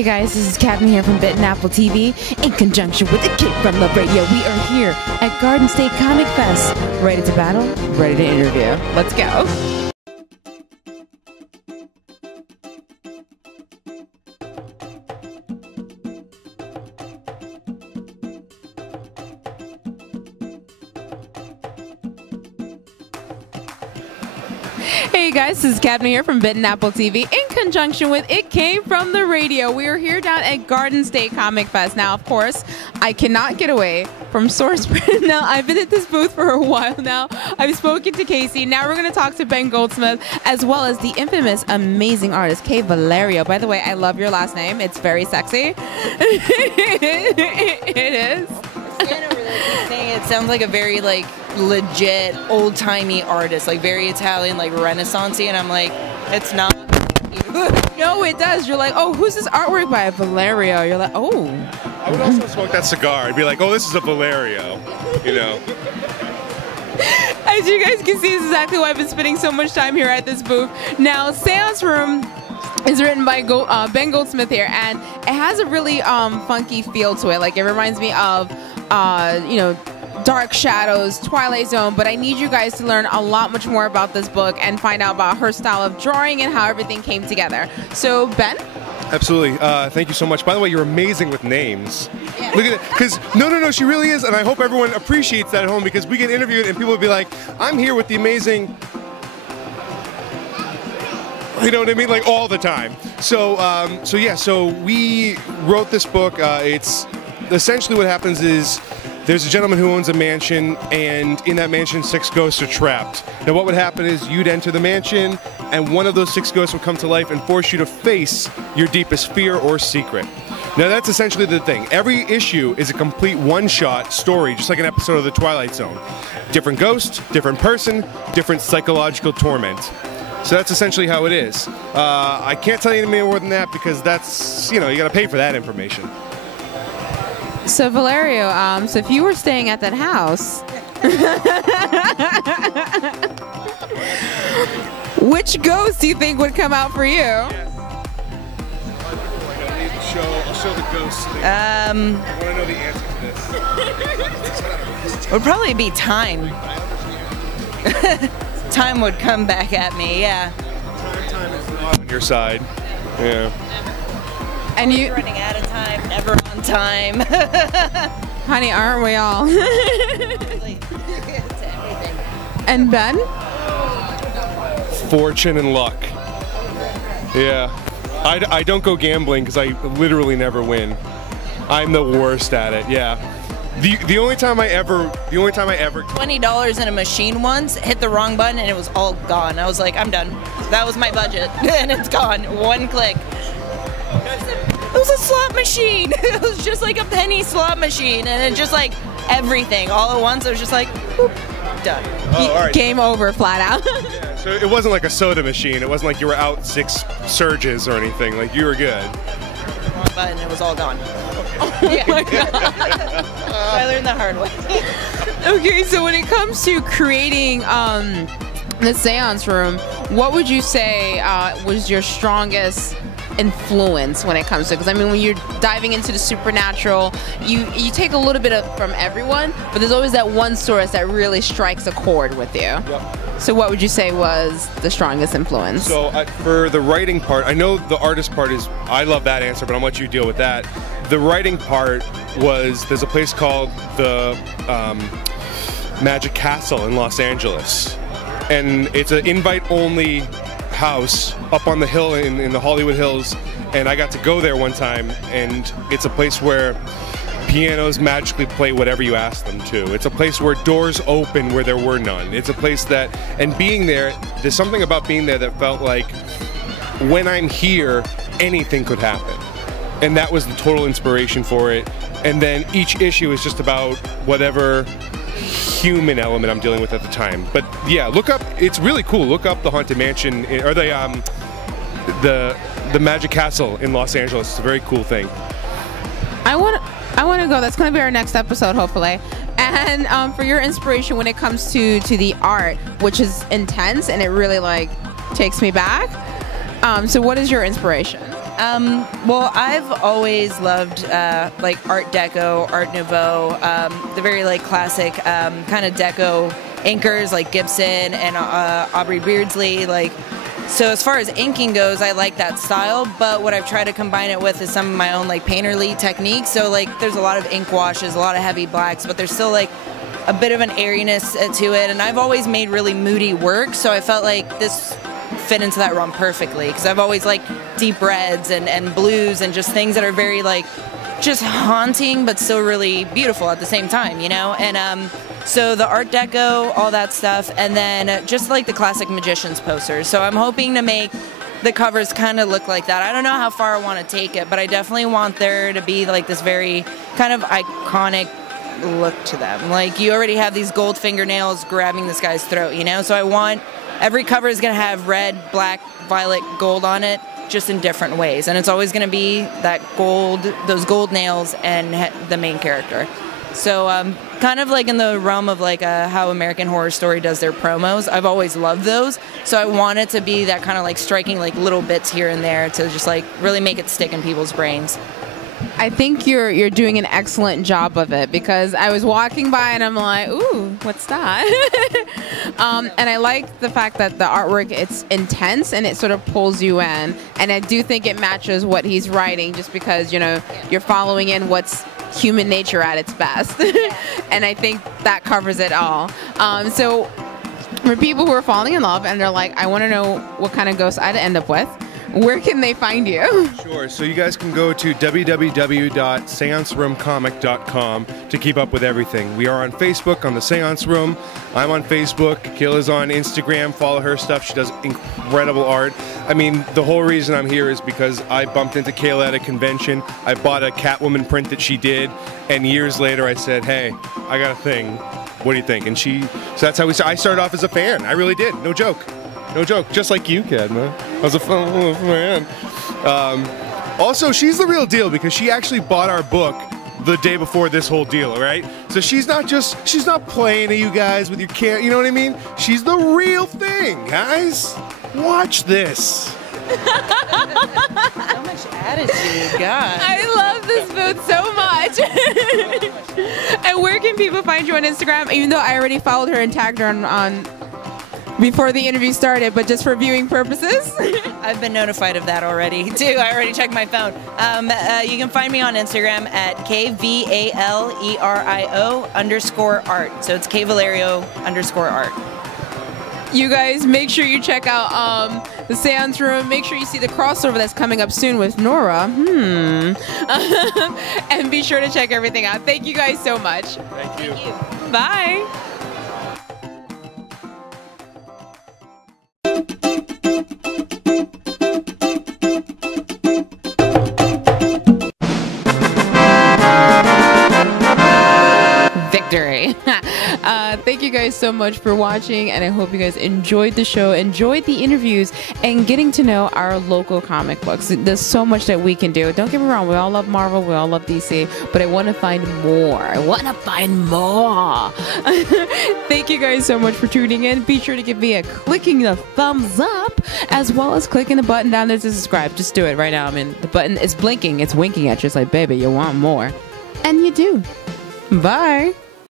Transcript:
Hey guys, this is Catherine here from Bitten Apple TV in conjunction with the kid from the radio. We are here at Garden State Comic Fest, ready to battle, ready to interview. Let's go. Hey guys, this is Catherine here from Bitten Apple TV in conjunction with It Came From The Radio. We are here down at Garden State Comic Fest. Now, of course, I cannot get away from Source Print. Now, I've been at this booth for a while now. I've spoken to Casey. Now we're going to talk to Ben Goldsmith, as well as the infamous, amazing artist, Kay Valerio. By the way, I love your last name. It's very sexy. It is. It sounds like a very legit old-timey artist, like very Italian, like Renaissance-y, and I'm like, it's not. No, it does. You're like, oh, who's this artwork by Valerio? You're like, oh. I would also smoke that cigar and be like, oh, this is a Valerio, you know. As you guys can see, this is exactly why I've been spending so much time here at this booth. Now, Seance Room is written by Ben Goldsmith here, and it has a really funky feel to it. Like, it reminds me of, you know, Dark Shadows, Twilight Zone, but I need you guys to learn a lot much more about this book and find out about her style of drawing and how everything came together. So, Ben? Absolutely. Thank you so much. By the way, you're amazing with names. Yeah. Look at it. Because, no, she really is, and I hope everyone appreciates that at home, because we get interviewed and people will be like, I'm here with the amazing... You know what I mean? Like, all the time. So we wrote this book. It's essentially what happens is there's a gentleman who owns a mansion, and in that mansion 6 ghosts are trapped. Now what would happen is you'd enter the mansion, and one of those 6 ghosts would come to life and force you to face your deepest fear or secret. Now that's essentially the thing. Every issue is a complete one-shot story, just like an episode of The Twilight Zone. Different ghost, different person, different psychological torment. So that's essentially how it is. I can't tell you any more than that, because that's, you know, you gotta pay for that information. So Valerio, so if you were staying at that house, which ghost do you think would come out for you? I'll show the ghosts. I want to know the answer to this. It would probably be time. Time would come back at me, yeah. Time is not on your side. Yeah. And you running out of time, never on time. Honey, aren't we all? And Ben? Fortune and luck. Yeah. I don't go gambling because I literally never win. I'm the worst at it. Yeah. The only time I ever $20 in a machine once, hit the wrong button, and it was all gone. I was like, I'm done. That was my budget, and it's gone. One click. It was a slot machine. It was just like a penny slot machine, and it just like everything all at once. I was just like, boop, done. Oh, all right. Game over, flat out. Yeah, so it wasn't like a soda machine. It wasn't like you were out 6 surges or anything. Like, you were good. Wrong button, it was all gone. Oh my God. I learned the hard way. Okay, so when it comes to creating the Seance Room, what would you say was your strongest influence when it comes to, because I mean, when you're diving into the supernatural, you take a little bit from everyone, but there's always that one source that really strikes a chord with you. Yep. So what would you say was the strongest influence? So for the writing part, I know the artist part is, I love that answer, but I'll let you deal with that. The writing part was, there's a place called the Magic Castle in Los Angeles, and it's an invite-only house up on the hill in the Hollywood Hills, and I got to go there one time, and it's a place where pianos magically play whatever you ask them to. It's a place where doors open where there were none. It's a place that, and being there, there's something about being there that felt like, when I'm here, anything could happen. And that was the total inspiration for it. And then each issue is just about whatever human element I'm dealing with at the time. But yeah, look up, it's really cool. Look up the Haunted Mansion, or the Magic Castle in Los Angeles. It's a very cool thing. I want to go. That's going to be our next episode, hopefully. And for your inspiration when it comes to the art, which is intense and it really like takes me back. So what is your inspiration? Well, I've always loved like Art Deco, Art Nouveau, the very like classic kind of deco inkers like Gibson and Aubrey Beardsley. Like, so as far as inking goes, I like that style. But what I've tried to combine it with is some of my own like painterly techniques. So like, there's a lot of ink washes, a lot of heavy blacks, but there's still like a bit of an airiness to it. And I've always made really moody work, so I felt like this fit into that realm perfectly, because I've always liked deep reds and blues and just things that are very like just haunting but still really beautiful at the same time, you know? And so the Art Deco, all that stuff, and then just like the classic Magician's posters. So I'm hoping to make the covers kind of look like that. I don't know how far I want to take it, but I definitely want there to be like this very kind of iconic look to them. Like, you already have these gold fingernails grabbing this guy's throat, you know? So I want every cover is going to have red, black, violet, gold on it, just in different ways. And it's always going to be that gold, those gold nails and the main character. So kind of like in the realm of like how American Horror Story does their promos, I've always loved those. So I want it to be that kind of like striking like little bits here and there to just like really make it stick in people's brains. I think you're doing an excellent job of it, because I was walking by and I'm like, ooh, what's that? And I like the fact that the artwork, it's intense and it sort of pulls you in. And I do think it matches what he's writing, just because, you know, you're following in what's human nature at its best. And I think that covers it all. So for people who are falling in love and they're like, I want to know what kind of ghost I'd end up with, where can they find you? Sure. So you guys can go to www.seanceroomcomic.com to keep up with everything. We are on Facebook on the Seance Room. I'm on Facebook. Kayla's on Instagram. Follow her stuff. She does incredible art. I mean, the whole reason I'm here is because I bumped into Kayla at a convention. I bought a Catwoman print that she did, and years later I said, hey, I got a thing. What do you think? And so that's how I started off as a fan. I really did. No joke. No joke. Just like you, Cadma. I was a fan. Also, she's the real deal, because she actually bought our book the day before this whole deal, right? So she's not playing at you guys with your camera, you know what I mean? She's the real thing, guys. Watch this. So much attitude, God. I love this booth so much. And where can people find you on Instagram? Even though I already followed her and tagged her on before the interview started, but just for viewing purposes. I've been notified of that already, too. I already checked my phone. You can find me on Instagram at KVALERIO_art. So it's KValerio_art. You guys, make sure you check out the Seance Room. Make sure you see the crossover that's coming up soon with Nora. And be sure to check everything out. Thank you guys so much. Thank you. Thank you. Bye. Victory. Thank you guys so much for watching, and I hope you guys enjoyed the show, enjoyed the interviews, and getting to know our local comic books. There's so much that we can do. Don't get me wrong, we all love Marvel, we all love DC, but I want to find more. I want to find more. Thank you guys so much for tuning in. Be sure to give me a clicking the thumbs up, as well as clicking the button down there to subscribe. Just do it right now. I mean, the button is blinking, it's winking at you. It's like, baby, you want more. And you do. Bye.